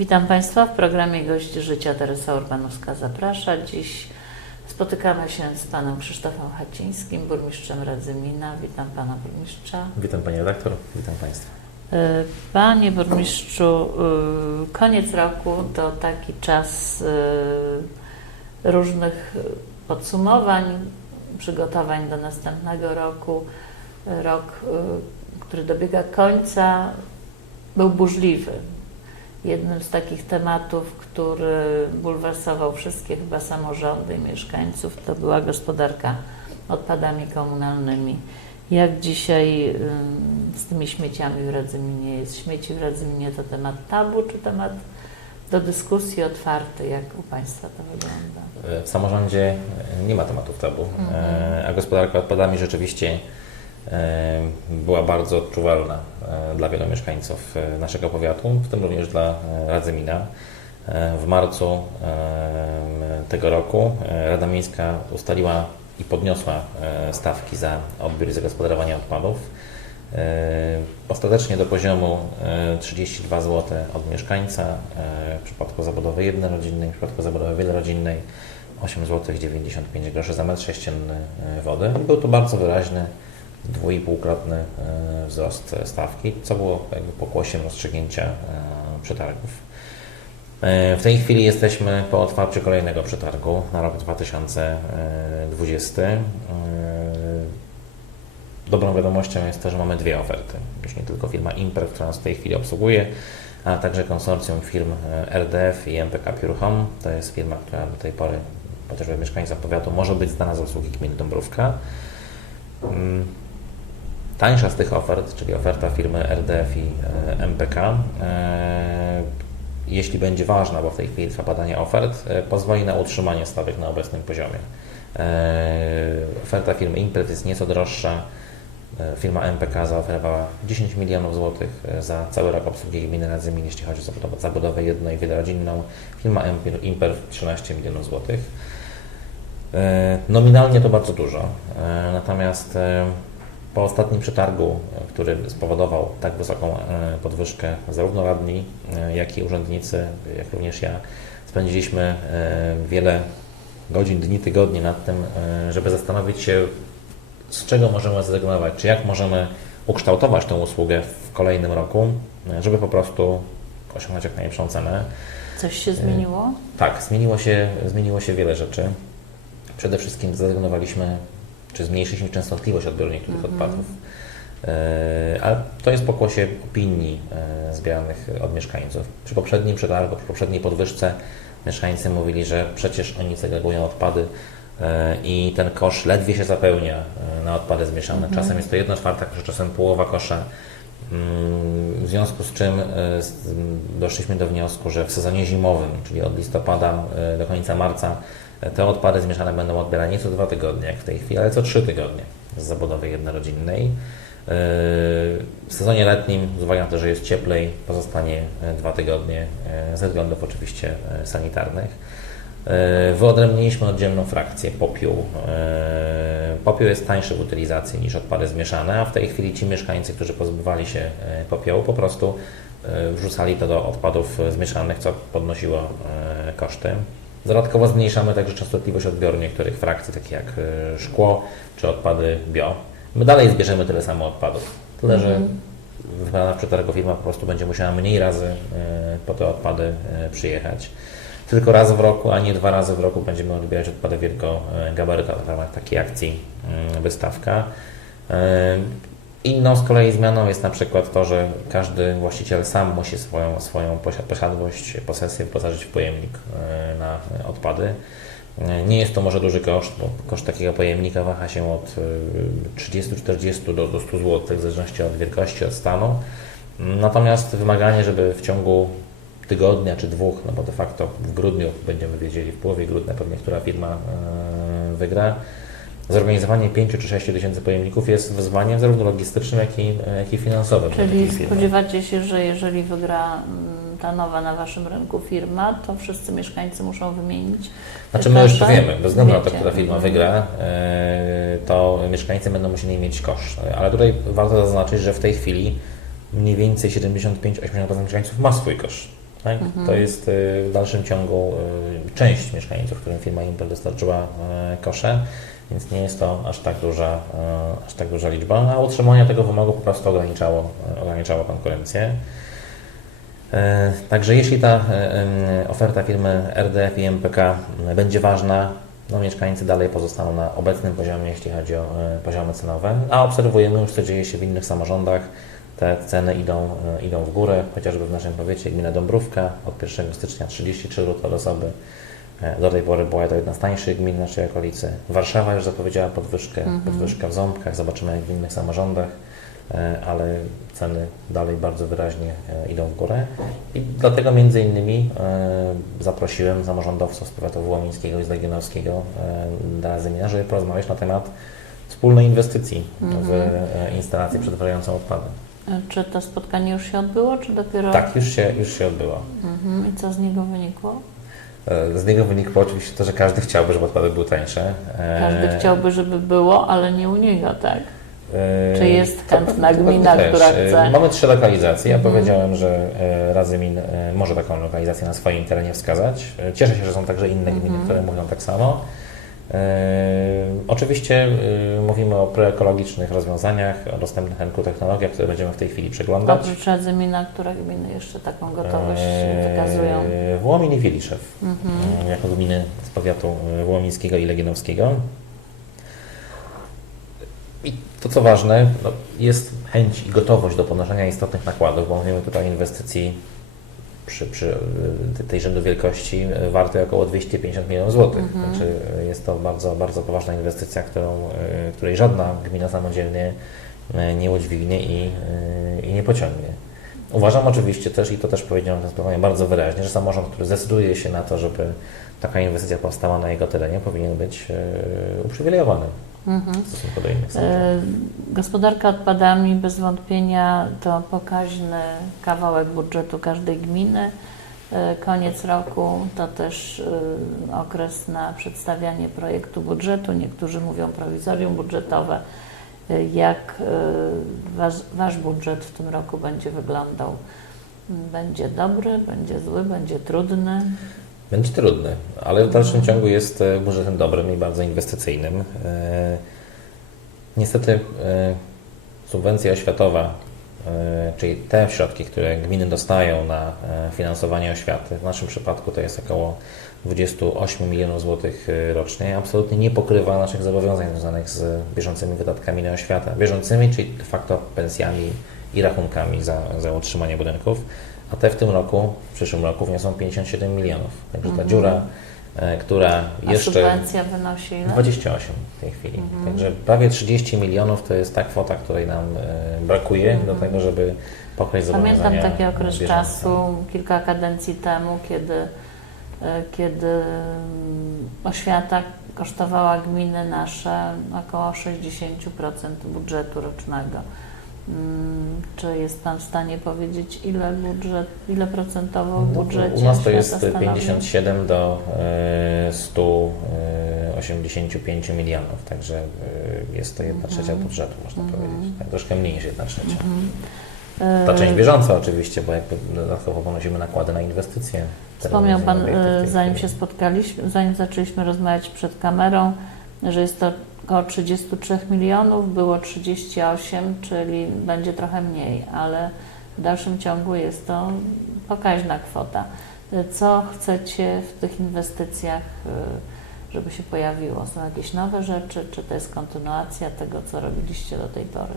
Witam Państwa w programie Gości Życia. Teresa Urbanowska zaprasza. Dziś spotykamy się z Panem Krzysztofem Hacińskim, burmistrzem Radzymina. Witam Pana Burmistrza. Witam Pani redaktor, witam Państwa. E, Panie Burmistrzu, e, koniec roku to taki czas e, różnych podsumowań, przygotowań do następnego roku. Rok, który dobiega końca, był burzliwy. Jednym z takich tematów, który bulwersował wszystkie chyba samorządy i mieszkańców, to była gospodarka odpadami komunalnymi. Jak dzisiaj z tymi śmieciami w Radzyminie jest? Śmieci w Radzyminie to temat tabu, czy temat do dyskusji otwarty? Jak u Państwa to wygląda? W samorządzie nie ma tematów tabu, Mhm. e, a gospodarka odpadami rzeczywiście e, była bardzo odczuwalna e, dla wielu mieszkańców e, naszego powiatu, w tym również dla e, Radzymina. E, W marcu e, tego roku e, Rada Miejska ustaliła i podniosła e, stawki za odbiór i zagospodarowanie odpadów. E, Ostatecznie do poziomu e, 32 zł od mieszkańca e, w przypadku zabudowy jednorodzinnej, w przypadku zabudowy wielorodzinnej 8 zł 95 groszy za metr sześcienny e, wody. Był to bardzo wyraźny dwuipółkrotny e, wzrost stawki, co było jakby pokłosiem rozstrzygnięcia e, przetargów. E, W tej chwili jesteśmy po otwarciu kolejnego przetargu na rok 2020. E, Dobrą wiadomością jest to, że mamy dwie oferty. Już nie tylko firma Imper, która nas w tej chwili obsługuje, a także konsorcjum firm RDF i MPK Pure Home. To jest firma, która do tej pory, chociażby mieszkańca powiatu, może być znana z obsługi gminy Dąbrówka. Tańsza z tych ofert, czyli oferta firmy RDF i e, MPK, e, jeśli będzie ważna, bo w tej chwili trwa badanie ofert, e, pozwoli na utrzymanie stawek na obecnym poziomie. Oferta firmy Impret jest nieco droższa. Firma MPK zaoferowała 10 milionów złotych za cały rok obsługi gminy Radzymin, jeśli chodzi o zabudowę, jedno- i wielorodzinną. Firma Imper 13 milionów złotych. Nominalnie to bardzo dużo, natomiast po ostatnim przetargu, który spowodował tak wysoką e, podwyżkę, zarówno radni, e, jak i urzędnicy, jak również ja, spędziliśmy e, wiele godzin, dni, tygodni nad tym, żeby zastanowić się, z czego możemy zrezygnować, czy jak możemy ukształtować tę usługę w kolejnym roku, żeby po prostu osiągnąć jak najlepszą cenę. Coś się zmieniło? Tak, zmieniło się, zmieniło się wiele rzeczy. Przede wszystkim zrezygnowaliśmy, czy zmniejszyliśmy częstotliwość odbioru niektórych odpadów. E, Ale to jest pokłosie opinii e, zbieranych od mieszkańców. Przy poprzednim przetargu, przy poprzedniej podwyżce mieszkańcy mówili, że przecież oni segregują odpady e, i ten kosz ledwie się zapełnia na odpady zmieszane. Czasem jest to jedna czwarta kosza, czasem połowa kosza. Mm, W związku z czym doszliśmy do wniosku, że w sezonie zimowym, czyli od listopada do końca marca, te odpady zmieszane będą odbierane nie co dwa tygodnie, jak w tej chwili, ale co trzy tygodnie z zabudowy jednorodzinnej. E, W sezonie letnim, z uwagi na to, że jest cieplej, pozostanie e, dwa tygodnie, e, ze względów oczywiście e, sanitarnych. E, Wyodrębniliśmy oddzielną frakcję popiół. E, Popiół jest tańszy w utylizacji niż odpady zmieszane, a w tej chwili ci mieszkańcy, którzy pozbywali się popiołu, po prostu wrzucali to do odpadów zmieszanych, co podnosiło koszty. Dodatkowo zmniejszamy także częstotliwość odbioru niektórych frakcji, takich jak e, szkło czy odpady bio. My dalej zbierzemy tyle samo odpadów, tyle że wybrana w przetargu firma po prostu będzie musiała mniej razy e, po te odpady e, przyjechać. Tylko raz w roku, a nie dwa razy w roku będziemy odbierać odpady wielkogabarytowe w ramach takiej akcji mm, wystawka. E, Inną z kolei zmianą jest na przykład to, że każdy właściciel sam musi swoją, swoją posia- posiadłość, posesję wyposażyć w pojemnik e, na odpady. E, Nie jest to może duży koszt, bo koszt takiego pojemnika waha się od e, 30-40 do, do 100 zł, w zależności od wielkości, od stanu. Natomiast wymaganie, żeby w ciągu tygodnia czy dwóch, no bo de facto w grudniu będziemy wiedzieli, w połowie grudnia pewnie, która firma e, wygra, zorganizowanie 5 czy 6 tysięcy pojemników jest wyzwaniem zarówno logistycznym, jak i, jak i finansowym. Czyli spodziewacie się, że jeżeli wygra mm, ta nowa na Waszym rynku firma, to wszyscy mieszkańcy muszą wymienić Znaczy my już to wiemy, bez względu na to, która firma Mhm. wygra, e, to mieszkańcy będą musieli mieć kosz. Ale tutaj warto zaznaczyć, że w tej chwili mniej więcej 75-80% mieszkańców ma swój kosz. Tak? To jest y, w dalszym ciągu y, część mieszkańców, którym firma Impel dostarczyła kosze, więc nie jest to aż tak duża, y, aż tak duża liczba, a utrzymanie tego wymogu po prostu ograniczało, y, ograniczało konkurencję. E, Także jeśli ta e, oferta firmy RDF i MPK będzie ważna, no mieszkańcy dalej pozostaną na obecnym poziomie, jeśli chodzi o e, poziomy cenowe, a obserwujemy już, co dzieje się w innych samorządach. Te ceny idą, e, idą w górę, chociażby w naszym powiecie gmina Dąbrówka od 1 stycznia 33 zł od osoby. E, Do tej pory była to jedna z tańszych gmin w naszej okolicy. Warszawa już zapowiedziała podwyżkę, podwyżkę w Ząbkach, zobaczymy jak w innych samorządach e, ale ceny dalej bardzo wyraźnie e, idą w górę. I dlatego między innymi zaprosiłem samorządowców z powiatu wołomińskiego i z legionowskiego do Razymina, żeby porozmawiać na temat wspólnej inwestycji w e, instalację przetwarzającą odpady. Czy to spotkanie już się odbyło, czy dopiero? Tak, już się, już się odbyło. Mhm. I co z niego wynikło? E, Z niego wynikło oczywiście to, że każdy chciałby, żeby odpady były tańsze. E, Każdy chciałby, żeby było, ale nie u niego, tak? E, Czy jest chętna gmina, która też. E, chce? Mamy trzy lokalizacje. Ja Mhm. powiedziałem, że Radzymin może taką lokalizację na swoim terenie wskazać. Cieszę się, że są także inne gminy, Mhm. które mówią tak samo. E, Oczywiście e, mówimy o proekologicznych rozwiązaniach, o dostępnych rynku technologiach, które będziemy w tej chwili przeglądać. Oprócz Radzymina, które gminy jeszcze taką gotowość E, wykazują? Włomin i Wieliszew, Mhm. jako gminy z powiatu wołomińskiego i legionowskiego. I to co ważne, no, jest chęć i gotowość do ponoszenia istotnych nakładów, bo mówimy tutaj o inwestycji przy, przy y, tej rzędu wielkości y, wartej około 250 milionów złotych. Mhm. Znaczy jest to bardzo, bardzo poważna inwestycja, którą, y, której żadna gmina samodzielnie y, nie udźwignie i, i nie pociągnie. Uważam oczywiście też, i to też powiedziałem na tym spotkaniu bardzo wyraźnie, że samorząd, który zdecyduje się na to, żeby taka inwestycja powstała na jego terenie, powinien być uprzywilejowany Mhm. E, Gospodarka odpadami bez wątpienia to pokaźny kawałek budżetu każdej gminy. E, Koniec roku to też e, okres na przedstawianie projektu budżetu. Niektórzy mówią prowizorium budżetowe. Jak wasz, wasz budżet w tym roku będzie wyglądał? Będzie dobry, będzie zły, będzie trudny? Będzie trudny, ale w dalszym ciągu jest e, budżetem dobrym i bardzo inwestycyjnym. E, Niestety e, subwencja oświatowa, czyli te środki, które gminy dostają na finansowanie oświaty, w naszym przypadku to jest około 28 milionów złotych rocznie, absolutnie nie pokrywa naszych zobowiązań związanych z bieżącymi wydatkami na oświatę. Bieżącymi, czyli de facto pensjami i rachunkami za, za utrzymanie budynków, a te w tym roku, w przyszłym roku wniosą 57 milionów. Także ta Mhm. dziura, e, która A jeszcze... subwencja wynosi ile? 28 w tej chwili. Mhm. Także prawie 30 milionów to jest ta kwota, której nam e, brakuje Mhm. do tego, żeby pokryć Pamiętam zobowiązania taki okres bieżące. czasu, kilka kadencji temu, kiedy, e, kiedy mm, oświata kosztowała gminy nasze około 60% budżetu rocznego. Czy jest Pan w stanie powiedzieć, ile budżet, ile procentowo w No, budżecie U nas to jest stanowi? 57 do e, 185 milionów, także e, jest to jedna trzecia Mhm. budżetu, można Mhm. powiedzieć. Tak, troszkę mniej niż jedna trzecia. Mhm. Ta E, część bieżąca oczywiście, bo jakby dodatkowo ponosimy nakłady na inwestycje. Wspomniał Pan, e, zanim się spotkaliśmy, zanim zaczęliśmy rozmawiać przed kamerą, że jest to około 33 milionów, było 38, czyli będzie trochę mniej, ale w dalszym ciągu jest to pokaźna kwota. Co chcecie w tych inwestycjach, e, żeby się pojawiło? Są jakieś nowe rzeczy, czy to jest kontynuacja tego, co robiliście do tej pory?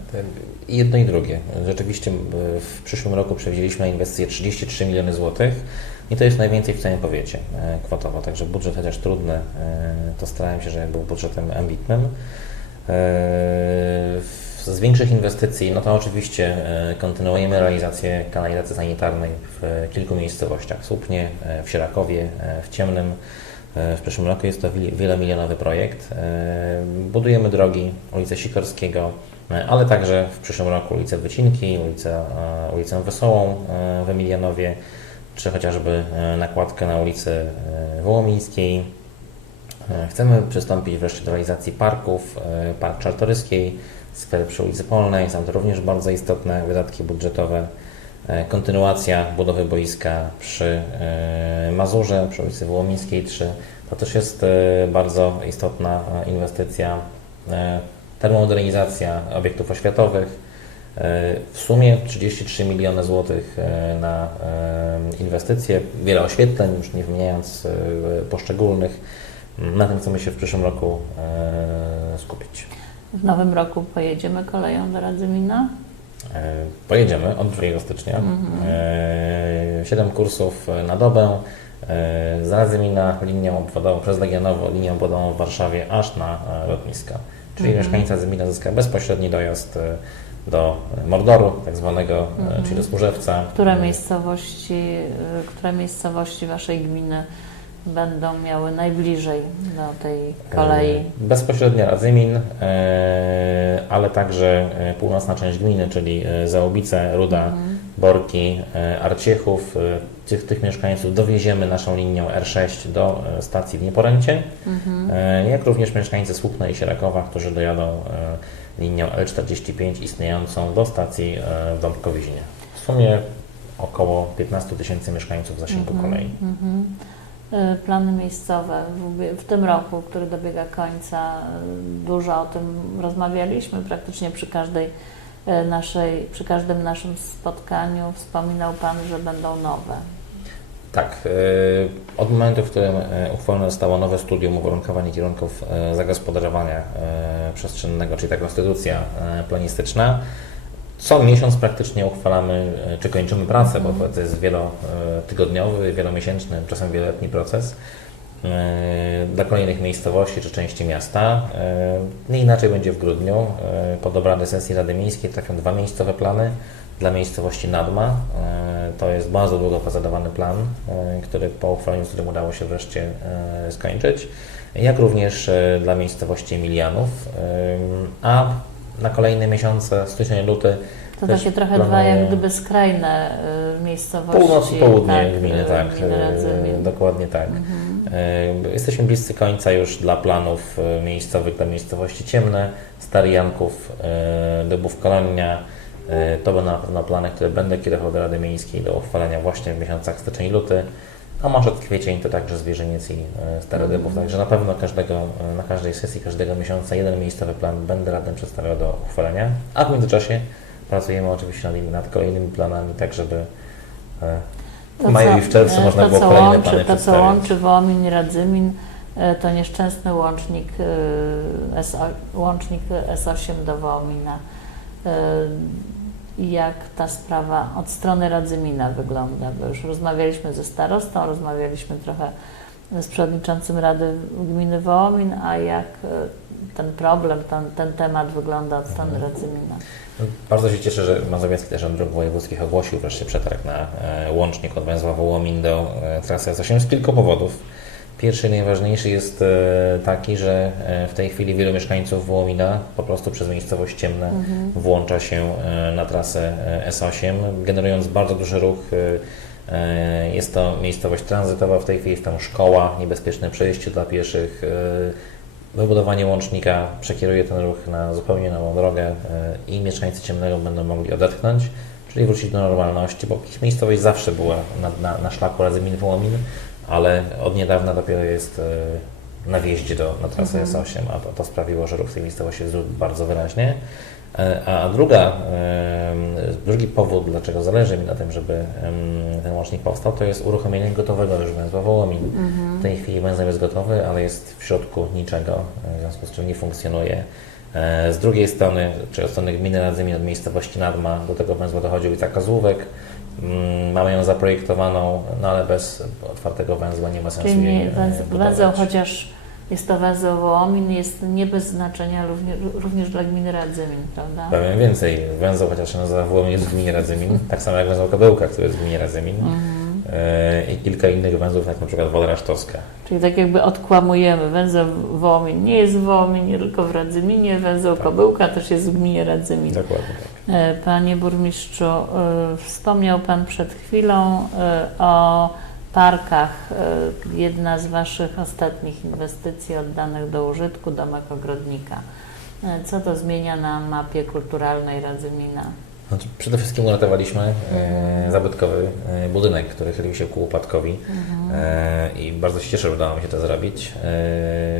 Jedno i drugie. Rzeczywiście w przyszłym roku przewidzieliśmy na inwestycje 33 miliony złotych i to jest najwięcej w całym powiecie e, kwotowo. Także budżet chociaż trudny, e, to starałem się, żeby był budżetem ambitnym. E, Z większych inwestycji, no to oczywiście kontynuujemy realizację kanalizacji sanitarnej w kilku miejscowościach. W Słupnie, w Sierakowie, w Ciemnym. E, W przyszłym roku jest to wi- wielomilionowy projekt. E, Budujemy drogi, ulicę Sikorskiego, e, ale także w przyszłym roku ulicę Wycinki, ulicę, ulicę Wesołą w Emilianowie, czy chociażby nakładkę na ulicy Wołomińskiej. Chcemy przystąpić wreszcie do realizacji parków, Park Czartoryskiej, skwer przy ulicy Polnej, są to również bardzo istotne wydatki budżetowe. E, Kontynuacja budowy boiska przy e, Mazurze, przy ulicy Wołomińskiej 3. To też jest e, bardzo istotna inwestycja. Termomodernizacja obiektów oświatowych. W sumie 33 miliony złotych na inwestycje, wiele oświetleń, już nie wymieniając poszczególnych. Na tym chcemy się w przyszłym roku skupić. W nowym roku pojedziemy koleją do Radzymina. E, Pojedziemy od 2 stycznia. E, Siedem kursów na dobę. E, Z Radzymina linią obwodową, przez Legionowo linią obwodową w Warszawie aż na e, lotniska. Czyli mieszkańca Radzymina zyska bezpośredni dojazd e, do Mordoru, tak zwanego, e, czyli do Służewca. Które miejscowości, które miejscowości Waszej gminy będą miały najbliżej do tej kolei? E, Bezpośrednio Radzymin, e, ale także e, północna część gminy, czyli Załobice, Ruda, Borki, e, Arciechów. Tych, tych mieszkańców dowieziemy naszą linią R6 do stacji w Nieporęcie, e, jak również mieszkańcy Słupna i Sierakowa, którzy dojadą linią L45 istniejącą do stacji w Dąbkowiźnie. W sumie około 15 tysięcy mieszkańców zasięgu kolei. Mhm. Y, Plany miejscowe w, w tym roku, który dobiega końca, y, dużo o tym rozmawialiśmy. Praktycznie przy każdej y, naszej, przy każdym naszym spotkaniu wspominał Pan, że będą nowe. Tak. Od momentu, w którym uchwalone zostało nowe studium uwarunkowań kierunków zagospodarowania przestrzennego, czyli ta konstytucja planistyczna, co miesiąc praktycznie uchwalamy, e, czy kończymy pracę, bo to jest wielotygodniowy, wielomiesięczny, czasem wieloletni proces e, dla kolejnych miejscowości czy części miasta. Nie inaczej będzie w grudniu. E, Pod obrady sesji Rady Miejskiej trafią dwa miejscowe plany dla miejscowości Nadma. To jest bardzo długo procedowany plan, który po uchwaleniu, z którym udało się wreszcie skończyć, jak również dla miejscowości Emilianów. A na kolejne miesiące, styczeń, luty, To takie trochę dwa jak gdyby skrajne y, miejscowości. Północ i południe tak, gminy, y, tak. gminy e, Dokładnie tak. E, Jesteśmy bliscy końca już dla planów miejscowych dla miejscowości Ciemne, Stary Janków, Dybów Kolonia. To będą na pewno plany, które będę kierował do Rady Miejskiej do uchwalenia właśnie w miesiącach styczeń, luty, a może kwiecień to także Zwierzyniec i e, Stary Dybów. Także na pewno każdego, e, na każdej sesji każdego miesiąca jeden miejscowy plan będę radem przedstawiał do uchwalenia, a w międzyczasie pracujemy oczywiście nad, nad kolejnymi planami, tak żeby e, w maju i w czerwcu można to, było kolejne łączy, plany To, co łączy Wołomin i Radzymin, to nieszczęsny łącznik, S8, łącznik S8 do Wołomina. Jak ta sprawa od strony Radzymina wygląda? Bo już rozmawialiśmy ze starostą, rozmawialiśmy trochę z przewodniczącym Rady Gminy Wołomin, a jak e, ten problem, ten, ten temat wygląda od strony Radzymina? Bardzo się cieszę, że Mazowiecki Zarząd Dróg Wojewódzkich ogłosił wreszcie przetarg na e, łącznik od węzła Wołomin do e, trasy S8 z kilku powodów. Pierwszy i najważniejszy jest e, taki, że e, w tej chwili wielu mieszkańców Wołomina po prostu przez miejscowość Ciemne włącza się e, na trasę e, S8, generując bardzo duży ruch. Jest to miejscowość tranzytowa, w tej chwili jest tam szkoła, niebezpieczne przejście dla pieszych. Wybudowanie łącznika przekieruje ten ruch na zupełnie nową drogę i mieszkańcy Ciemnego będą mogli odetchnąć, czyli wrócić do normalności, bo ich miejscowość zawsze była na, na, na szlaku Radzymin Wołomin, ale od niedawna dopiero jest e, na wjeździe do, na trasę S8, a to, sprawiło, że ruch w tej miejscowości wzrósł bardzo wyraźnie. E, A druga, e, drugi powód, dlaczego zależy mi na tym, żeby ten łącznik powstał, to jest uruchomienie gotowego już węzła Wołomin. W tej chwili węzeł jest gotowy, ale jest w środku niczego, w związku z czym nie funkcjonuje. E, Z drugiej strony, czy od strony gminy Radzymin, od miejscowości Nadma, do tego węzła dochodzi ulica Kozłówek. Mm, Mamy ją zaprojektowaną, no ale bez otwartego węzła nie ma sensu jej nie, e, węzeł, węzeł, chociaż jest to węzeł Wołomin, jest nie bez znaczenia również, również dla gminy Radzymin, prawda? Powiem więcej, węzeł chociaż się nazywa Wołomin jest w gminie Radzymin, tak samo jak węzeł Kobyłka, który jest w gminie Radzymin e, i kilka innych węzłów, jak na przykład Woda Rasztowska. Czyli tak jakby odkłamujemy, węzeł Wołomin nie jest w Wołominie, tylko w Radzyminie, węzeł Tak. Kobyłka też jest w gminie Radzymin. Dokładnie tak. E, Panie burmistrzu, e, wspomniał Pan przed chwilą e, o parkach. Jedna z Waszych ostatnich inwestycji oddanych do użytku, domek ogrodnika. Co to zmienia na mapie kulturalnej Radzymina? Znaczy, przede wszystkim uratowaliśmy e, zabytkowy budynek, który chylił się ku upadkowi e, i bardzo się cieszę, że udało mi się to zrobić,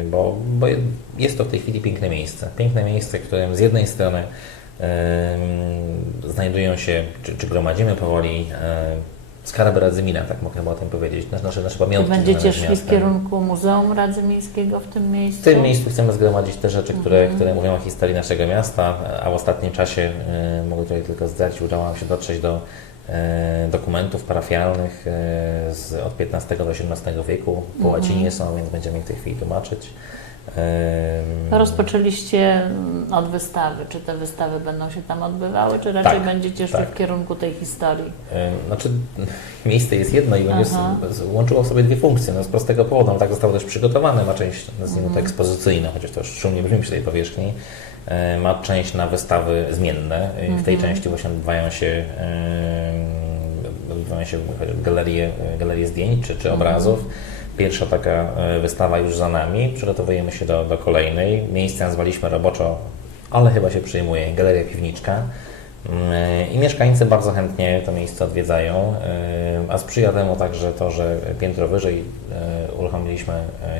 bo, bo jest to w tej chwili piękne miejsce. Piękne miejsce, w którym z jednej strony znajdują się, czy, czy gromadzimy powoli skarby Radzymina, tak mogę o tym powiedzieć, nasze, nasze, pamiątki. będziecie związane z szli w kierunku Muzeum Radzy Miejskiego w tym miejscu? W tym miejscu chcemy zgromadzić te rzeczy, które, Mhm. które mówią o historii naszego miasta, a w ostatnim czasie, mogę tutaj tylko zdradzić, udało nam się dotrzeć do dokumentów parafialnych z, od XV do XVIII wieku. Po Mhm. łacinie są, więc będziemy ich w tej chwili tłumaczyć. Rozpoczęliście mm, od wystawy. Czy te wystawy będą się tam odbywały, czy raczej Tak, będziecie szli tak. w kierunku tej historii? Znaczy, miejsce jest jedno i będzie łączyło w sobie dwie funkcje. No, z prostego powodu, no, tak zostało też przygotowane. Ma część, nazwijmy to Mhm. ekspozycyjną, chociaż to już szumnie brzmi przy tej powierzchni. Ma część na wystawy zmienne. W tej Mhm. części właśnie odbywają się, odbywają się galerie, galerie zdjęć czy, czy Mhm. Pierwsza taka e, wystawa już za nami. Przygotowujemy się do, do kolejnej. Miejsce nazwaliśmy roboczo, ale chyba się przyjmuje, Galeria Piwniczka. Mm, I mieszkańcy bardzo chętnie to miejsce odwiedzają, y, a sprzyja temu także to, że piętro wyżej uruchomiliśmy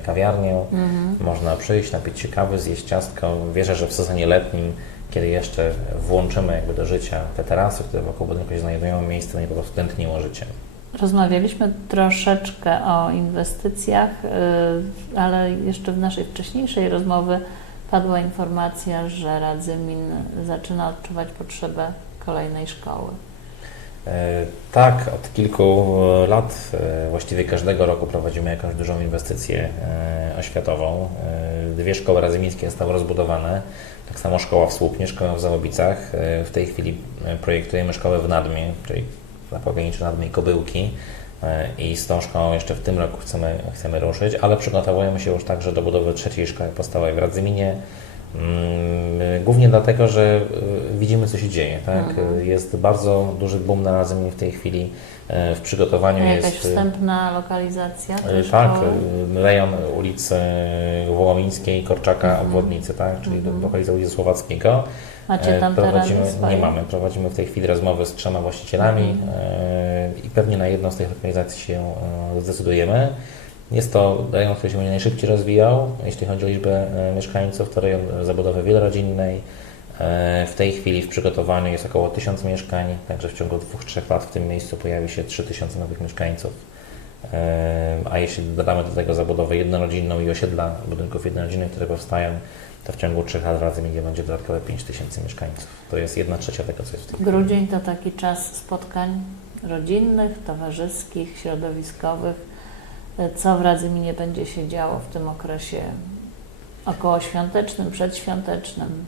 kawiarnię. Mhm. Można przyjść, napić się kawy, zjeść ciastko. Wierzę, że w sezonie letnim, kiedy jeszcze włączymy jakby do życia te tarasy, które wokół budynku się znajdują, miejsce będzie po prostu tętniło życiem. Rozmawialiśmy troszeczkę o inwestycjach, y, ale jeszcze w naszej wcześniejszej rozmowie padła informacja, że Radzymin zaczyna odczuwać potrzebę kolejnej szkoły. E, Tak, od kilku lat, e, właściwie każdego roku prowadzimy jakąś dużą inwestycję e, oświatową. E, Dwie szkoły razymińskie zostały rozbudowane, tak samo szkoła w Słupnie, szkoła w Załobicach. E, W tej chwili e, projektujemy szkołę w Nadmie, czyli na pograniczu Nadmie i Kobyłki E, i z tą szkołą jeszcze w tym roku chcemy, chcemy ruszyć, ale przygotowujemy się już także do budowy trzeciej szkoły podstawowej w Radzyminie. Mm, Głównie dlatego, że y, widzimy, co się dzieje. Tak? Mhm. Jest bardzo duży boom na Radzyminie w tej chwili. E, W przygotowaniu jakaś jest. wstępna lokalizacja Tak, rejon ulicy Wołomińskiej, Korczaka, Mhm. obwodnicy, tak? czyli Mhm. do okolicy ulicy Słowackiego. Macie E, tam prowadzimy, tereny swoje? Nie mamy, prowadzimy w tej chwili rozmowy z trzema właścicielami Mhm. e, i pewnie na jedną z tych lokalizacji się e, zdecydujemy. Jest to rejon, który się będzie najszybciej rozwijał, jeśli chodzi o liczbę mieszkańców, to rejon zabudowy wielorodzinnej. W tej chwili w przygotowaniu jest około 1000 mieszkań, także w ciągu 2-3 lat w tym miejscu pojawi się 3000 nowych mieszkańców. A jeśli dodamy do tego zabudowę jednorodzinną i osiedla budynków jednorodzinnych, które powstają, to w ciągu 3 lat razy minie będzie dodatkowe 5000 mieszkańców. To jest 1 trzecia tego, co jest w tej chwili. Grudzień to taki czas spotkań rodzinnych, towarzyskich, środowiskowych. Co w Radzyminie będzie się działo w tym okresie okołoświątecznym, przedświątecznym?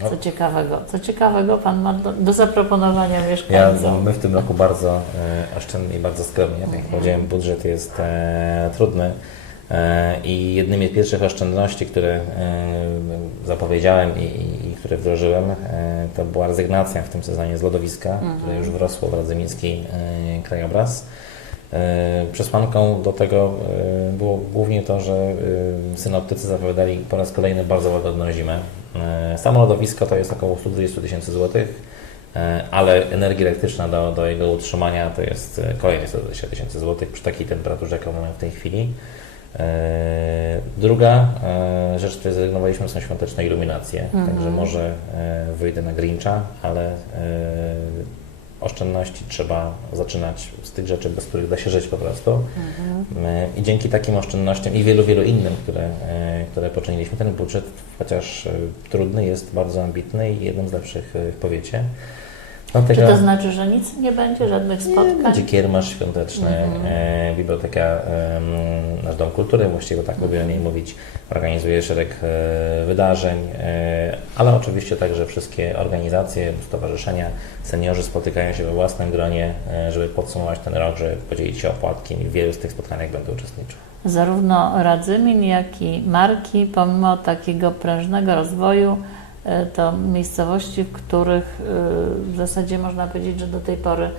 Co No. ciekawego? Co ciekawego Pan ma do, do zaproponowania Ja, mieszkańcom? my w tym roku bardzo e, oszczędnie i bardzo skromnie. Tak jak Mhm. powiedziałem, budżet jest e, trudny i jednymi z pierwszych oszczędności, które e, zapowiedziałem i, i, które wdrożyłem, e, to była rezygnacja w tym sezonie z lodowiska, Mhm. które już wrosło w Radzymiński e, krajobraz. E, Przesłanką do tego e, było głównie to, że e, synoptycy zapowiadali po raz kolejny bardzo łagodną zimę. E, Samo lodowisko to jest około 120 tysięcy złotych, e, ale energia elektryczna do, do jego utrzymania to jest e, kolejne 120 tysięcy złotych przy takiej temperaturze, jaką mamy w tej chwili. E, Druga e, rzecz, z której zrezygnowaliśmy, są świąteczne iluminacje. Mhm. Także może e, wyjdę na Grincha, ale oszczędności trzeba zaczynać z tych rzeczy, bez których da się żyć po prostu. Mhm. I dzięki takim oszczędnościom i wielu, wielu innym, które, które poczyniliśmy, ten budżet, chociaż trudny, jest bardzo ambitny i jednym z lepszych w powiecie. Czy Dlatego to znaczy, że nic nie będzie, żadnych spotkań? będzie kiermasz świąteczny, Mhm. e, biblioteka, em, nasz Dom Kultury, właściwie tak lubię o niej mówić, organizuje szereg e, wydarzeń, e, ale oczywiście także wszystkie organizacje, stowarzyszenia, seniorzy spotykają się we własnym gronie, e, żeby podsumować ten rok, żeby podzielić się opłatkiem i w wielu z tych spotkaniach będę uczestniczył. Zarówno Radzymin, jak i Marki, pomimo takiego prężnego rozwoju, e, to miejscowości, w których e, w zasadzie można powiedzieć, że do tej pory e,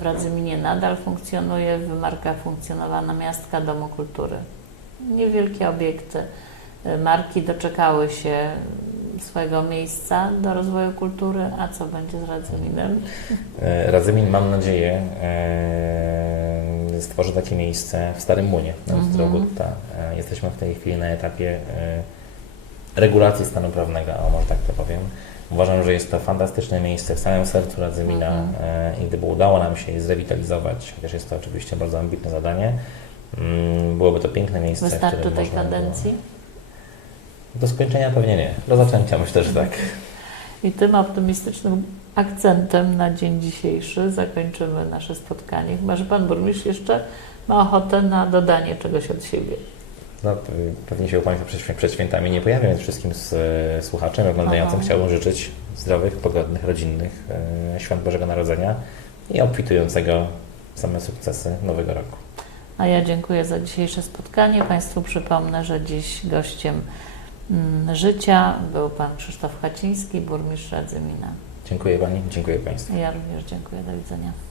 w Radzyminie nadal funkcjonuje, w Markach funkcjonowała namiastka Domu Kultury. Niewielkie obiekty. E, Marki doczekały się swojego miejsca do rozwoju kultury, a co będzie z Radzyminem? E, Radzymin, mam nadzieję, e, stworzy takie miejsce w Starym Młynie, na Mhm. Ostrogutta. E, Jesteśmy w tej chwili na etapie e, regulacji stanu prawnego, o może tak to powiem. Uważam, że jest to fantastyczne miejsce w samym sercu Radzymina Mhm. e, i gdyby udało nam się je zrewitalizować, chociaż jest to oczywiście bardzo ambitne zadanie, mm, byłoby to piękne miejsce, Wystarczy tej by było- kadencji? Do skończenia pewnie nie. Do zaczęcia myślę, że tak. I tym optymistycznym akcentem na dzień dzisiejszy zakończymy nasze spotkanie. Chyba, że Pan Burmistrz jeszcze ma ochotę na dodanie czegoś od siebie. No, pewnie się u Państwa przed, świ- przed świętami nie pojawią, więc wszystkim z, e, słuchaczom oglądającym Aha. chciałbym życzyć zdrowych, pogodnych, rodzinnych e, świąt Bożego Narodzenia i obfitującego same sukcesy Nowego Roku. A ja dziękuję za dzisiejsze spotkanie. Państwu przypomnę, że dziś gościem mm, życia był Pan Krzysztof Chaciński, burmistrz Radzymina. Dziękuję Pani, dziękuję Państwu. Ja również dziękuję. Do widzenia.